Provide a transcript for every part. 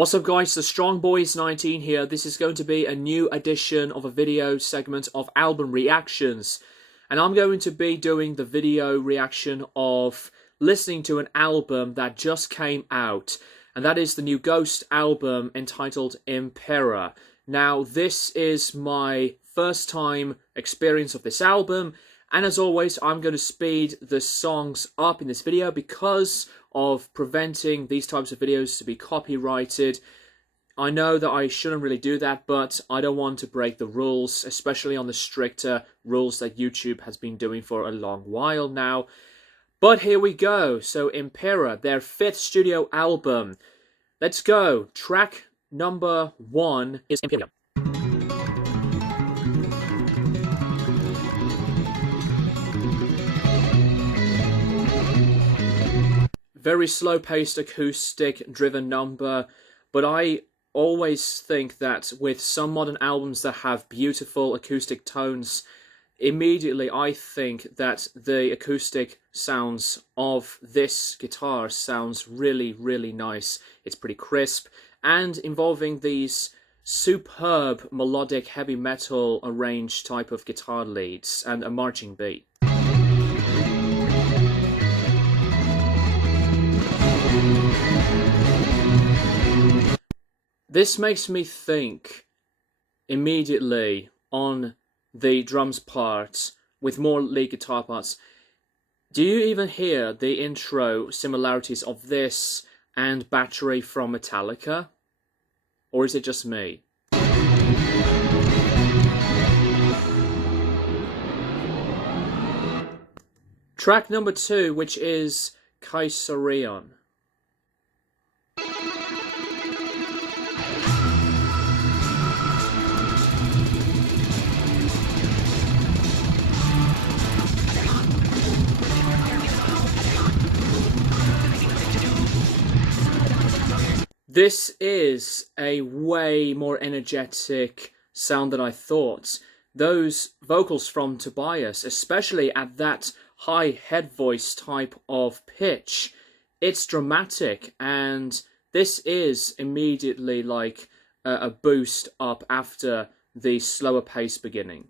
What's up guys, the Strong Boys 19 here. This is going to be a new edition of a video segment of album reactions. And I'm going to be doing the video reaction of listening to an album that just came out. And that is the new Ghost album entitled Impera. Now this is my first time experience of this album. And as always, I'm going to speed the songs up in this video because of preventing these types of videos to be copyrighted. I know that I shouldn't really do that, but I don't want to break the rules, especially on the stricter rules that YouTube has been doing for a long while now. But here we go. So Impera, their 5th studio album. Let's go. Track number 1 is Impera. Very slow-paced, acoustic-driven number, but I always think that with some modern albums that have beautiful acoustic tones, immediately I think that the acoustic sounds of this guitar sounds really, really nice. It's pretty crisp, and involving these superb melodic heavy metal arranged type of guitar leads and a marching beat. This makes me think immediately on the drums part with more lead guitar parts. Do you even hear the intro similarities of this and Battery from Metallica? Or is it just me? Track number 2, which is Caesarion. This is a way more energetic sound than I thought. Those vocals from Tobias, especially at that high head voice type of pitch, it's dramatic, and this is immediately like a boost up after the slower pace beginning.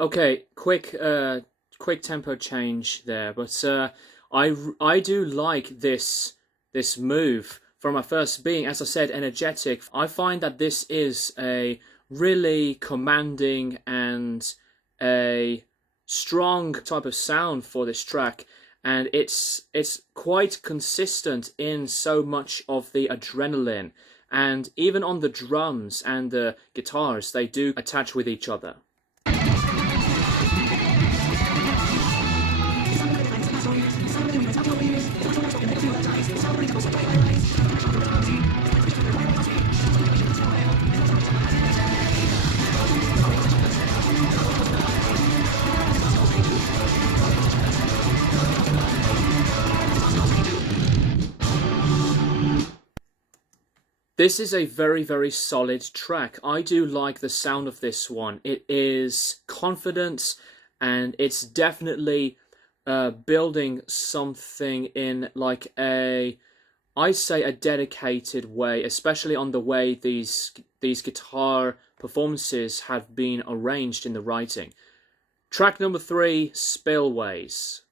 Okay, quick tempo change there, but I do like this move from my first being, as I said, energetic. I find that this is a really commanding and a strong type of sound for this track, and it's quite consistent in so much of the adrenaline, and even on the drums and the guitars, they do attach with each other. This is a very, very solid track. I do like the sound of this one. It is confident, and it's definitely building something in like I'd say a dedicated way, especially on the way these guitar performances have been arranged in the writing. Track number 3, Spillways.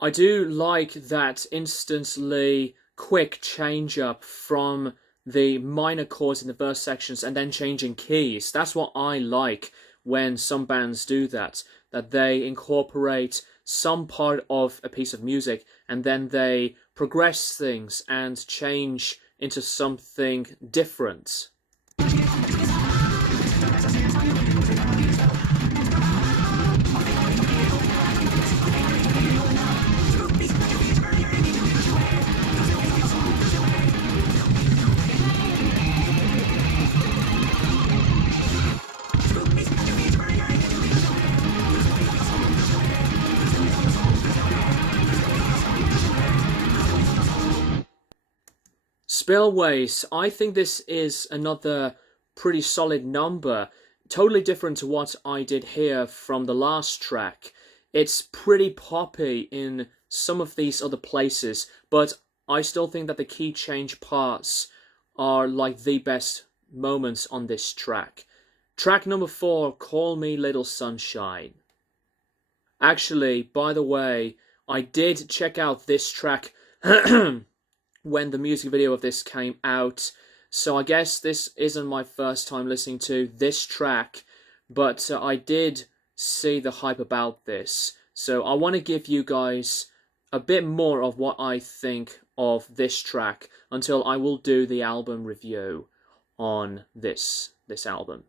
I do like that instantly quick change up from the minor chords in the verse sections and then changing keys. That's what I like when some bands do that they incorporate some part of a piece of music and then they progress things and change into something different. Spillways, I think this is another pretty solid number, totally different to what I did here from the last track. It's pretty poppy in some of these other places, but I still think that the key change parts are like the best moments on this track. Track number 4, Call Me Little Sunshine. Actually, by the way, I did check out this track when the music video of this came out, so I guess this isn't my first time listening to this track, but I did see the hype about this, so I want to give you guys a bit more of what I think of this track until I will do the album review on this album.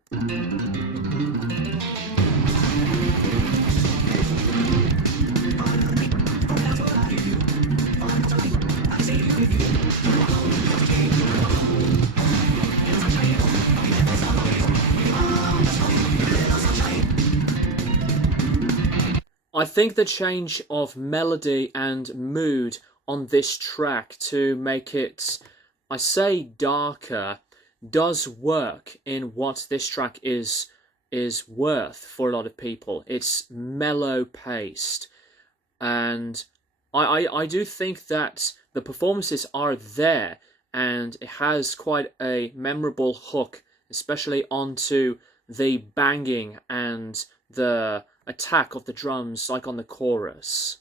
I think the change of melody and mood on this track to make it, I say, darker, does work in what this track is worth for a lot of people. It's mellow paced, and I do think that the performances are there, and it has quite a memorable hook, especially onto the banging and the attack of the drums, like on the chorus.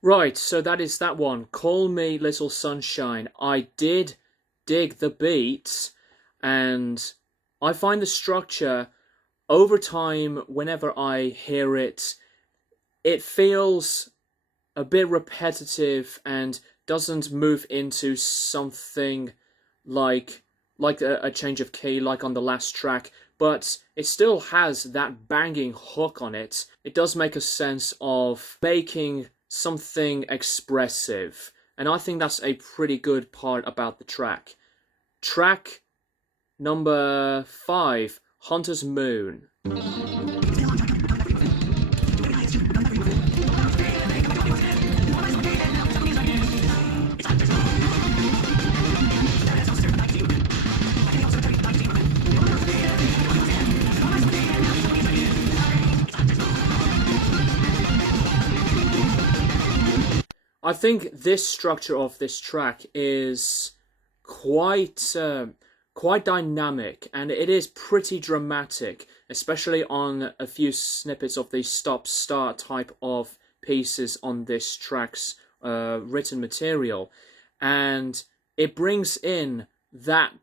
Right, so that is that one. Call Me Little Sunshine. I did dig the beats, and I find the structure over time, whenever I hear it, it feels a bit repetitive and doesn't move into something like a change of key like on the last track, but it still has that banging hook on it. It does make a sense of making something expressive, and I think that's a pretty good part about the track. Track number 5, Hunter's Moon. I think this structure of this track is quite dynamic, and it is pretty dramatic, especially on a few snippets of the stop-start type of pieces on this track's written material, and it brings in that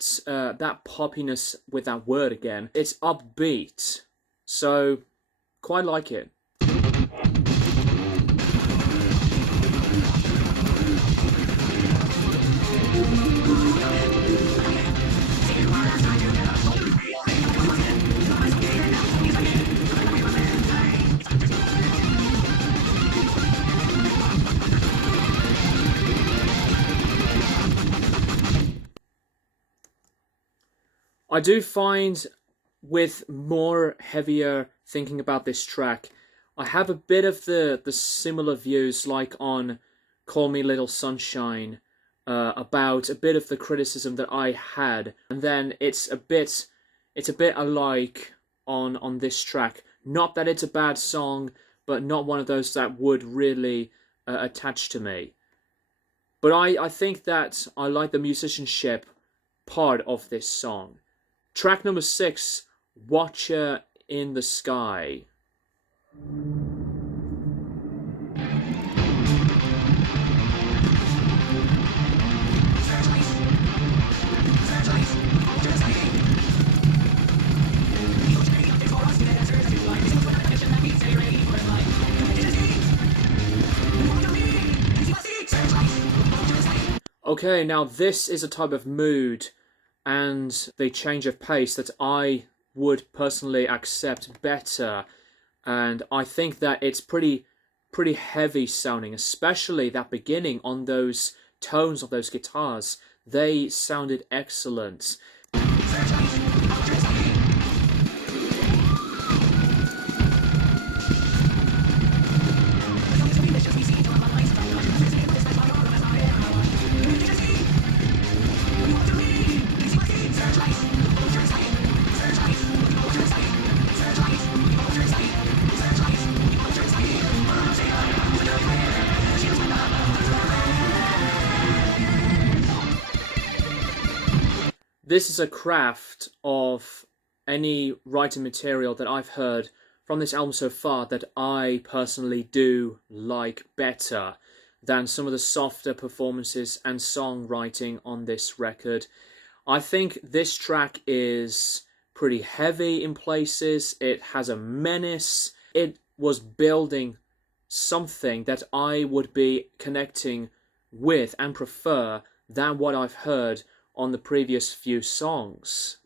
poppiness with that word again. It's upbeat, so quite like it. I do find, with more heavier thinking about this track, I have a bit of the similar views like on Call Me Little Sunshine, about a bit of the criticism that I had, and then it's a bit alike on this track. Not that it's a bad song, but not one of those that would really attach to me. But I think that I like the musicianship part of this song. Track number 6, Watcher in the Sky. Okay, now this is a type of mood and the change of pace that I would personally accept better, and I think that it's pretty heavy sounding, especially that beginning on those tones of those guitars. They sounded excellent. This is a craft of any writing material that I've heard from this album so far that I personally do like better than some of the softer performances and songwriting on this record. I think this track is pretty heavy in places. It has a menace. It was building something that I would be connecting with and prefer than what I've heard on the previous few songs.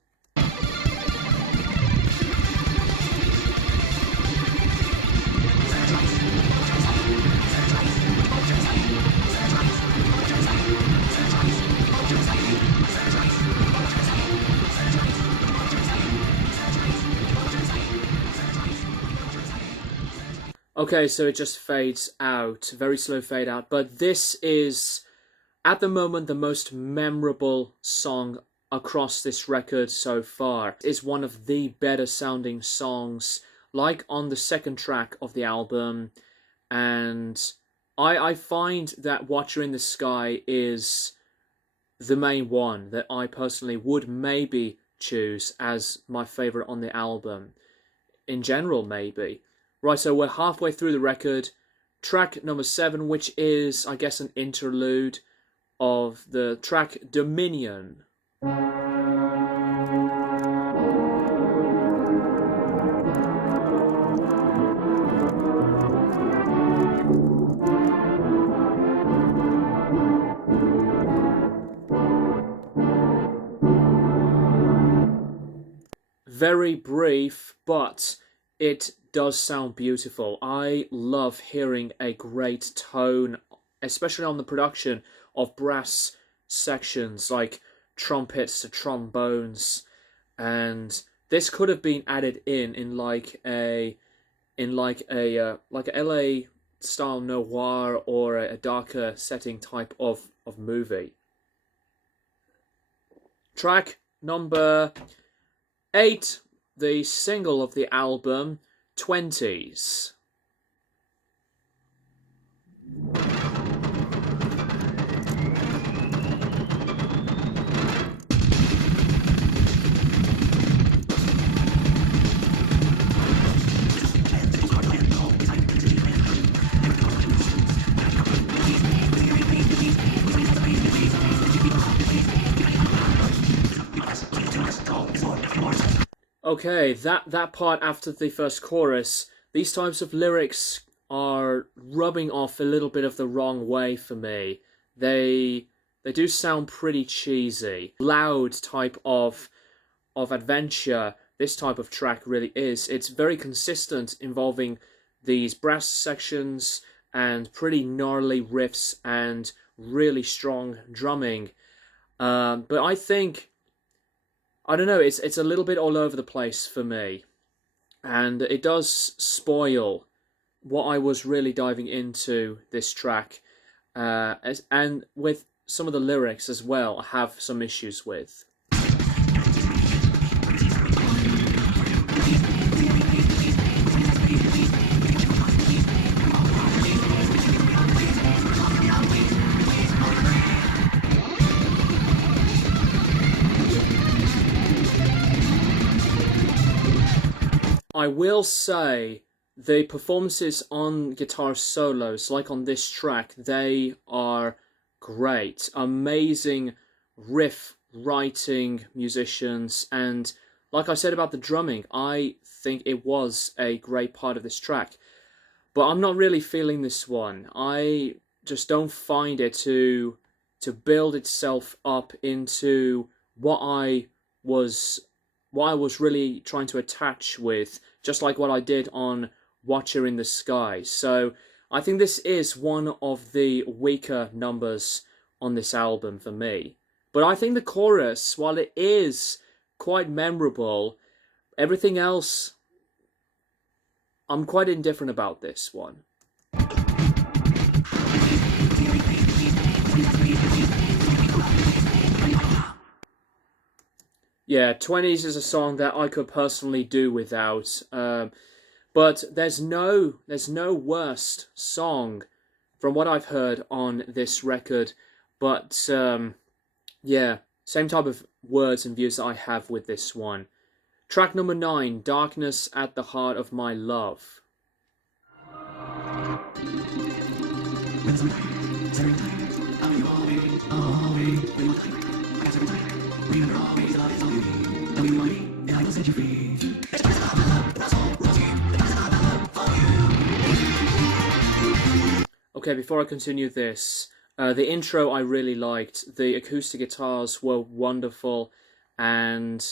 Okay, so it just fades out, very slow fade out, but this is at the moment the most memorable song across this record so far. It's one of the better sounding songs, like on the second track of the album, and I find that Watcher in the Sky is the main one that I personally would maybe choose as my favourite on the album. In general, maybe. Right, so we're halfway through the record. Track number 7, which is, I guess, an interlude of the track Dominion. Very brief, but it does sound beautiful. I love hearing a great tone, especially on the production of brass sections like trumpets to trombones, and this could have been added in like a LA style noir or a darker setting type of movie. Track number 8, the single of the album, 20s. Okay, that part after the first chorus, these types of lyrics are rubbing off a little bit of the wrong way for me. They do sound pretty cheesy. Loud type of adventure this type of track really is. It's very consistent, involving these brass sections and pretty gnarly riffs and really strong drumming. But I think, I don't know, it's a little bit all over the place for me, and it does spoil what I was really diving into this track, and with some of the lyrics as well, I have some issues with. I will say the performances on guitar solos, like on this track, they are great. Amazing riff writing musicians, and like I said about the drumming, I think it was a great part of this track. But I'm not really feeling this one. I just don't find it to build itself up into what I was really trying to attach with, just like what I did on Watcher in the Sky. So I think this is one of the weaker numbers on this album for me. But I think the chorus, while it is quite memorable, everything else, I'm quite indifferent about this one. Yeah, 20s is a song that I could personally do without, but there's no worst song from what I've heard on this record. But yeah, same type of words and views that I have with this one. Track number 9, Darkness at the Heart of My Love. Okay, before I continue this, the intro I really liked. The acoustic guitars were wonderful, and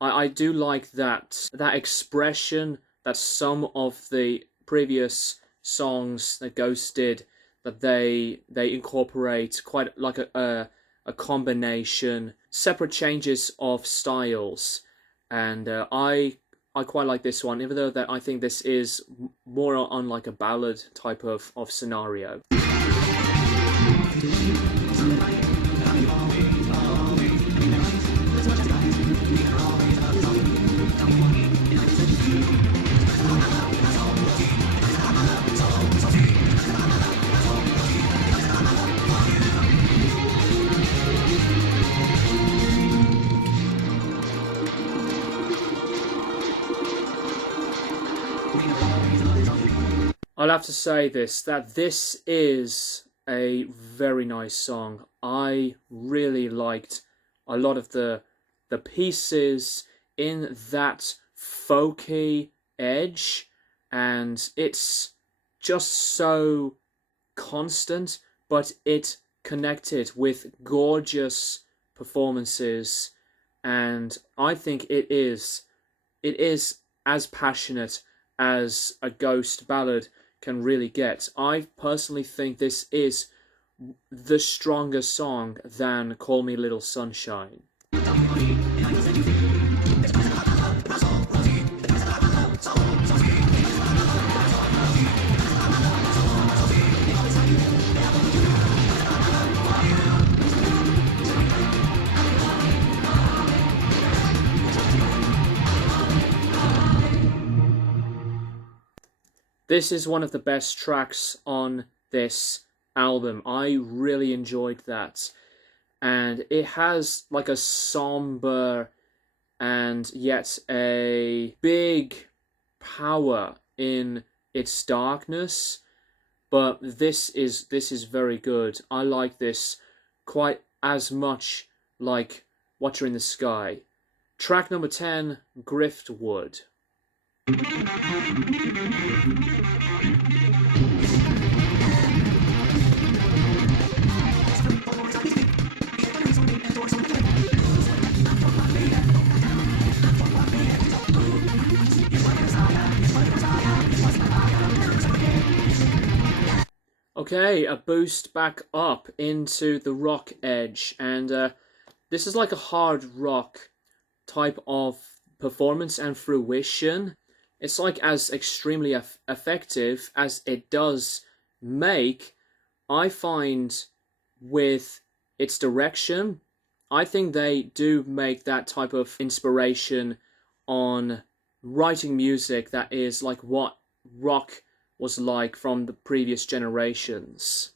I do like that expression that some of the previous songs that Ghost did, that they incorporate quite like a combination, separate changes of styles, and I quite like this one, even though that I think this is more on like a ballad type of scenario. I'll have to say that this is a very nice song. I really liked a lot of the pieces in that folky edge, and it's just so constant, but it connected with gorgeous performances, and I think it is as passionate as a Ghost ballad can really get. I personally think this is the stronger song than Call Me Little Sunshine. This is one of the best tracks on this album. I really enjoyed that. And it has like a somber and yet a big power in its darkness. But this is very good. I like this quite as much like Watcher in the Sky. Track number 10, Griftwood. Okay, a boost back up into the rock edge, and this is like a hard rock type of performance and fruition. It's like as extremely effective as it does make, I find, with its direction. I think they do make that type of inspiration on writing music that is like what rock was like from the previous generations.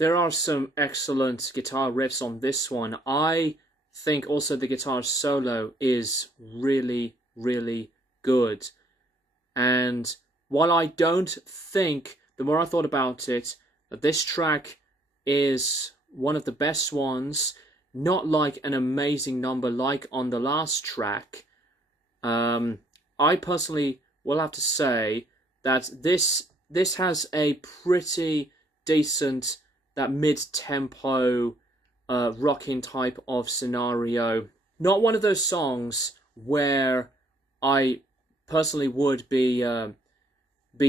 there are some excellent guitar riffs on this one. I think also the guitar solo is really, really good. And while I don't think, the more I thought about it, that this track is one of the best ones, not like an amazing number like on the last track, I personally will have to say that this has a pretty decent, that mid-tempo rocking type of scenario. Not one of those songs where I personally would be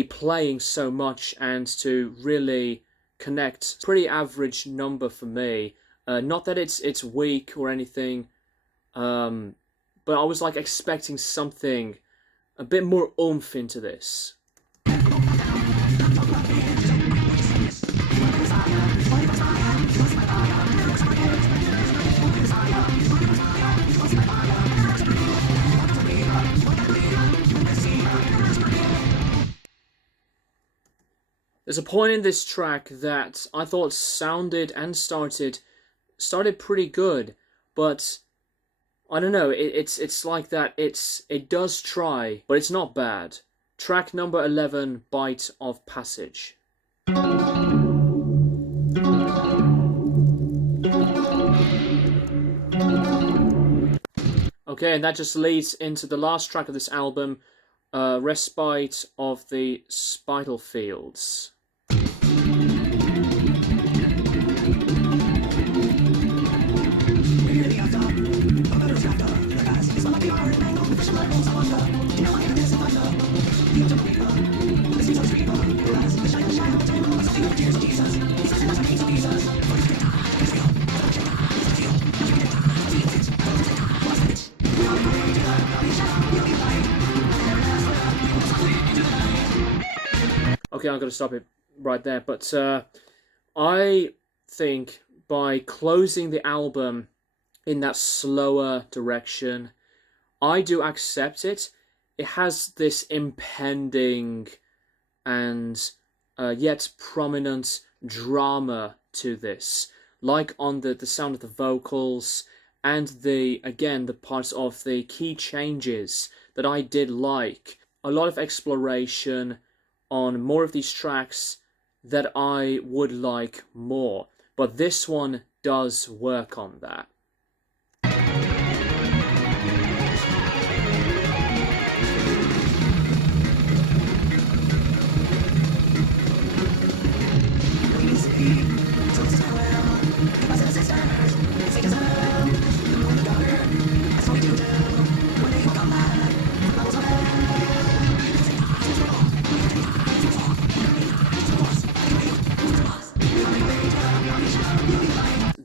playing so much and to really connect. Pretty average number for me. Not that it's weak or anything, but I was like expecting something a bit more oomph into this. There's a point in this track that I thought sounded and started pretty good, but I don't know, it's like that, it does try, but it's not bad. Track number 11, Bite of Passage. Okay, and that just leads into the last track of this album, Respite of the Spital Fields. Okay, I'm going to stop it right there, but I think by closing the album in that slower direction, I do accept it. It has this impending and yet prominent drama to this, like on the sound of the vocals and the parts of the key changes that I did like. A lot of exploration on more of these tracks that I would like more, but this one does work on that.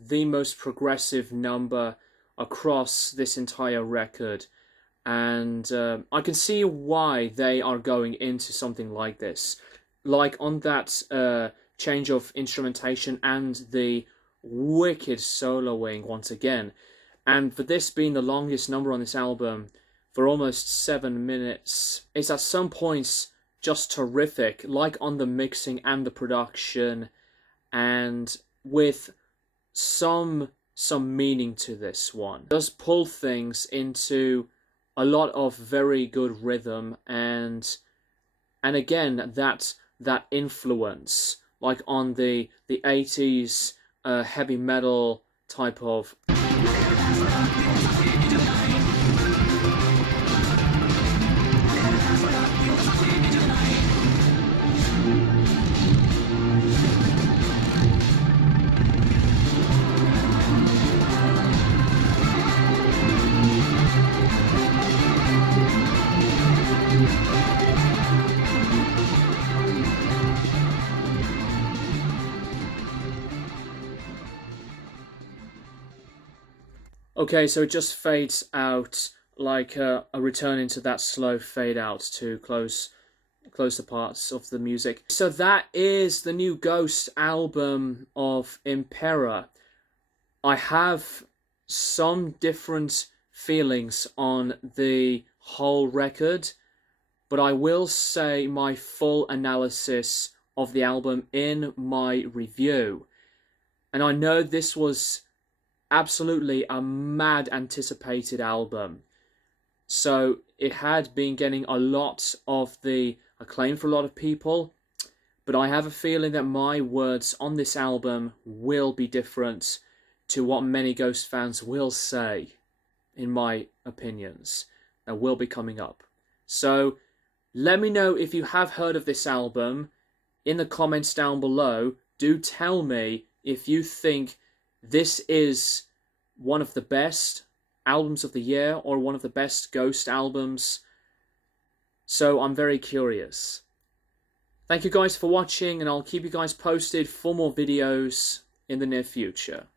The most progressive number across this entire record, and I can see why they are going into something like this, like on that change of instrumentation and the wicked soloing once again. And for this being the longest number on this album, for almost 7 minutes, it's at some points just terrific, like on the mixing and the production, and with some meaning to this one. It does pull things into a lot of very good rhythm, and again that influence, like on the 80s heavy metal type of. Okay, so it just fades out like a return into that slow fade out to close the parts of the music. So that is the new Ghost album of Impera. I have some different feelings on the whole record, but I will say my full analysis of the album in my review. And I know this was absolutely a mad anticipated album. So it had been getting a lot of the acclaim for a lot of people, but I have a feeling that my words on this album will be different to what many Ghost fans will say, in my opinions, that will be coming up. So let me know if you have heard of this album in the comments down below. Do tell me if you think this is one of the best albums of the year or one of the best Ghost albums. So I'm very curious. Thank you guys for watching, and I'll keep you guys posted for more videos in the near future.